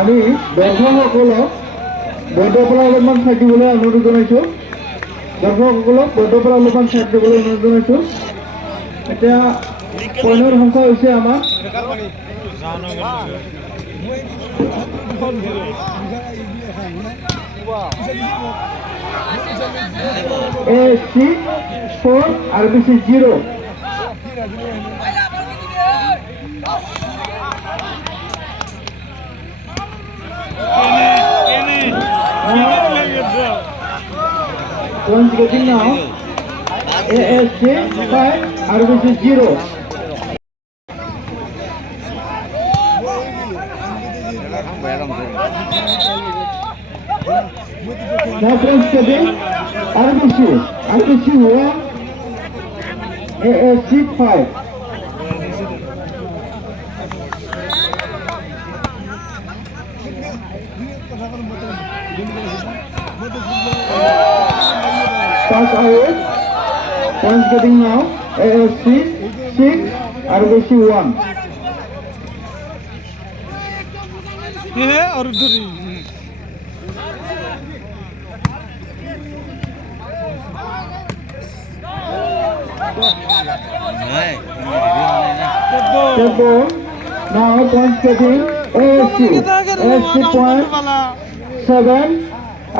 আমি দৰ্শকসকলক বৰ্ডৰ পৰা অলপমান চাই দিবলৈ অনুৰোধ জনাইছোঁ। দৰ্শকসকলক বৰ্ডৰ পৰা অলপমান চাই দিবলৈ অনুৰোধ জনাইছোঁ। এতিয়া পইণ্টৰ সংখ্যা হৈছে আমাৰ A6-4 RBC 0। Points getting now. ASC 5 RBC 0. Now points getting RBC 1 ASC 5. Pass out. Points getting now. ASC 6 RBC 1. और उधर Now points getting ASC point 7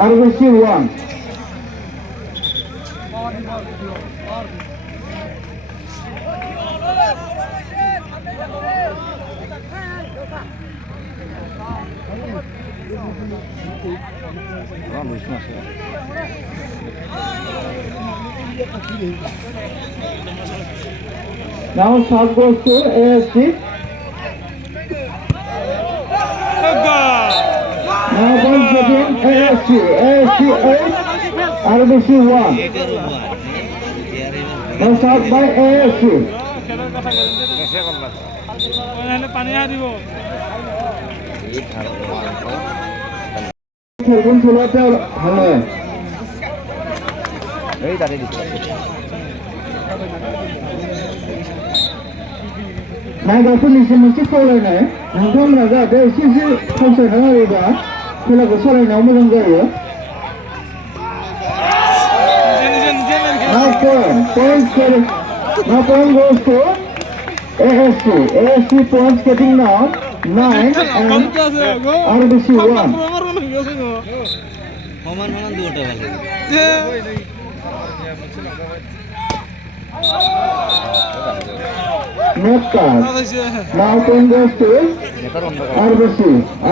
RBC 1. Now shot goes to ASC. Now points getting ASC 8 RBC 1. Now shot by ASC. খেলখন চলাতে ভাল হয়। এই দাঁড়িয়ে দিচ্ছে নাই गावखौ निसे मोनसे खावलायनाय नोंथांमोना जाहाथे एसे एसे फावसायना होयोबा खेलाखौ सालायनायाव मोजां जायो। Now point goes to ASC. ASC points getting now 9 and RBC 1. Next card. Now point goes to RBC.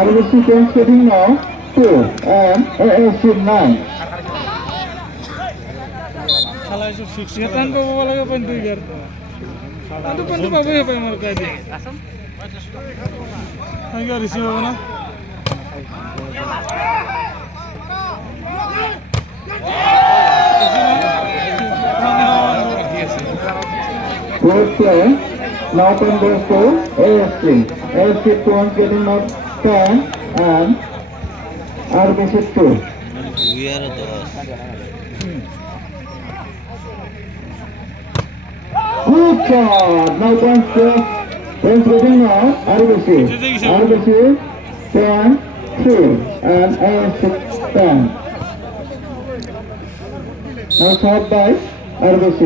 RBC points getting now 2 and ASC 9. Good play. Now point goes to ASC. ASC points getting up 10 and RBC 2. Good shot. Now points getting now RBC. RBC 10, 3 and ASC 10. Now shot by RBC.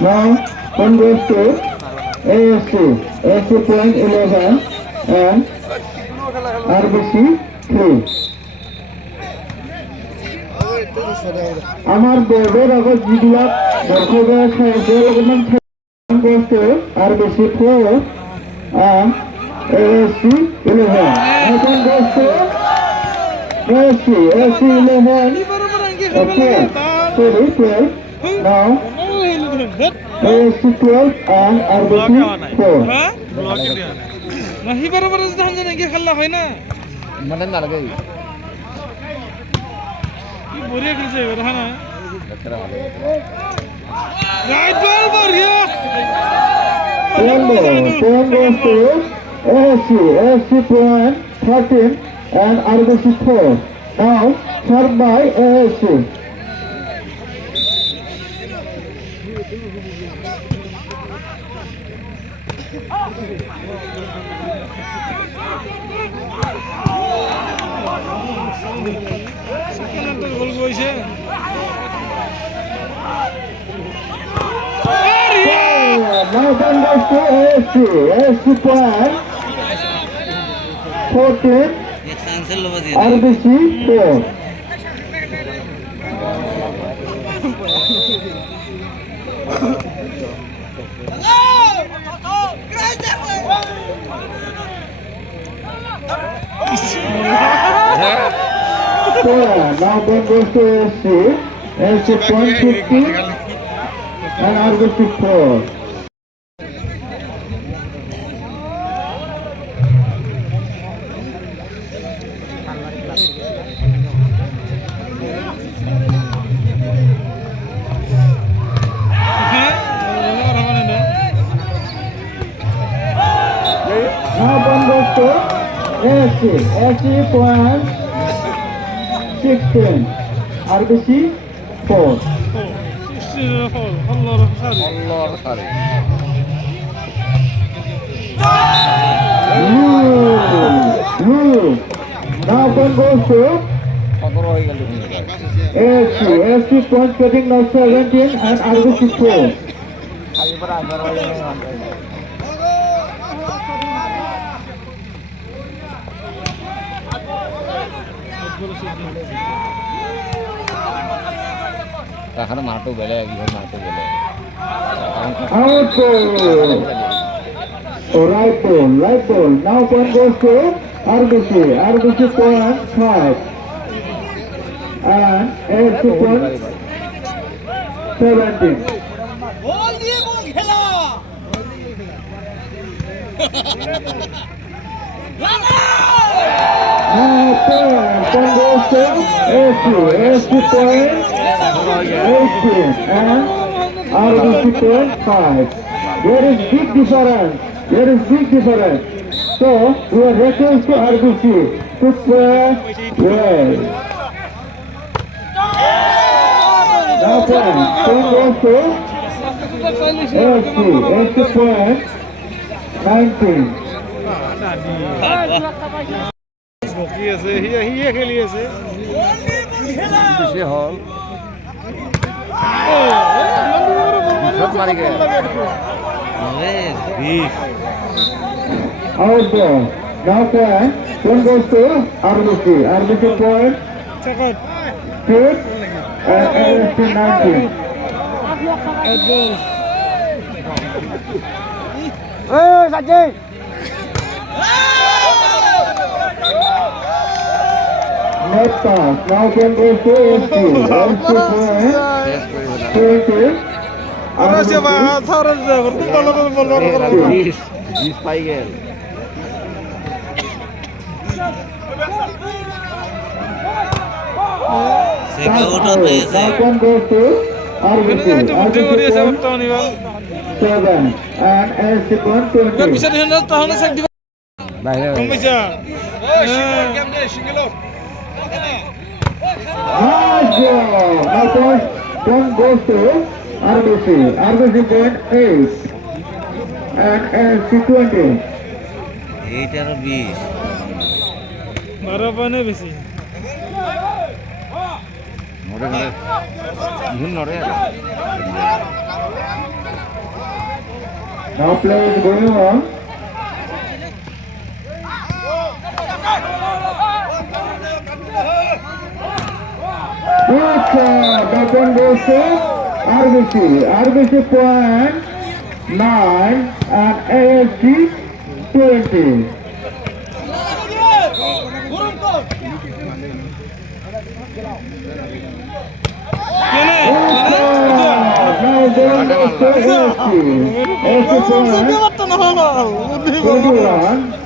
Now, one goes to ASC. ASC point 11 and RBC 3. আমার বোর্ডের আগত যিবিলাক দৰ্শকে চাই আছে অলপমান goes to RBC 4 and ASC 11. Second goes to ASC 11. Okay, sorry, 12. Now, ASC 12 and RBC 4. নাহি বারে বারে ধান জানে কি খেলা হয় না মানে না লাগে কি বড়িয়া খেলছে এবার হ্যাঁ না রাইট বল বড়িয়া Second goes to ASC point 13 and RBC 4. Now, served by ASC. সেকেন্ডের গোল কইছে Now then goes to ASC. ASC point 14 RBC 4. Now then goes to ASC. ASC point 15 and RBC 4. Now then goes to ASC. ASC point 16 RBC 4. Allah আল্লাহর সারি Now then goes to 17 হয়ে গেল ASC. ASC point getting now 17 and RBC 4. এবার 11 হয়ে গেল এখন মাঠও বেলে একজন মাঠও বেলে Out ball. Right ball. Now point goes to RBC. RBC point 5 and ASC point 17. বল দিয়ে বল খেলা Now point goes to ASC. ASC point 18 and RBC point 5. There is big difference. So we are request to RBC to play well. Now point goes to ASC point 19. কি আছে হিয়া খেলি আছে বেশি হল সব মারি গেল Out ball. Now point goes to RBC. RBC point second 6 and ASC 19. সাজে Net pass. Now point goes to ASC. ASC point 20. আমরা সেবা সারা যাব বল 20 পাই গেল Now point goes to RBC. RBC point 7 and ASC point 20. পিছনে হেন তাহলে side দিবা বাইরে কম পয়সা Nice ball. Now point goes to RBC. RBC point 8 and ASC 20. 8 R 20 12 point বেশি নড়ে নড়ে নড়ে Now play is going on. Good shot. That one goes to RBC. RBC point 9 and AFC 20.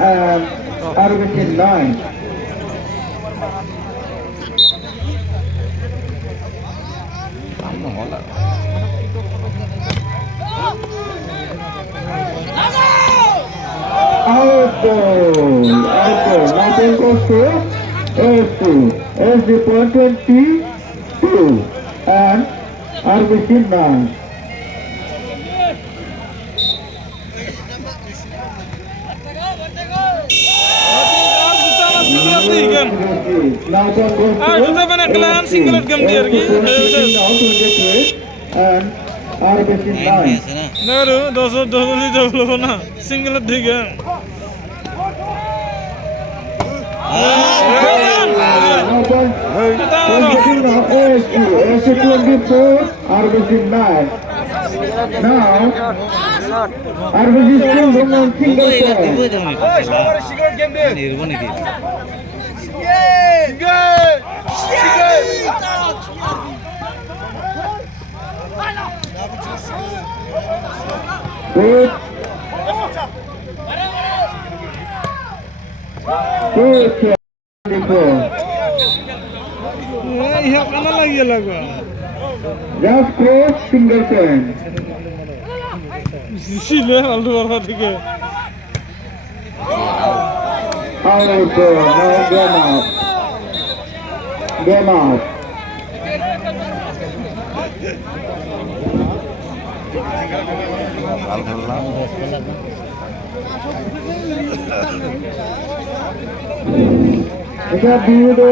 And RBC 9. Outdoor. Nothing goes to AFC. AFC point 22 and RBC 9. Single game দিয়ে আর কি and RBC 9. নেরু 10 হলো না single দিকে AFC 24, RBC 9. Now, RBC still don't want single point. Good. Good. ইহা কানা লাগিয়ে লাগা Just cross single point. সিলে আলু বারবা থেকে Out. Now game out. Game out. It's a beautiful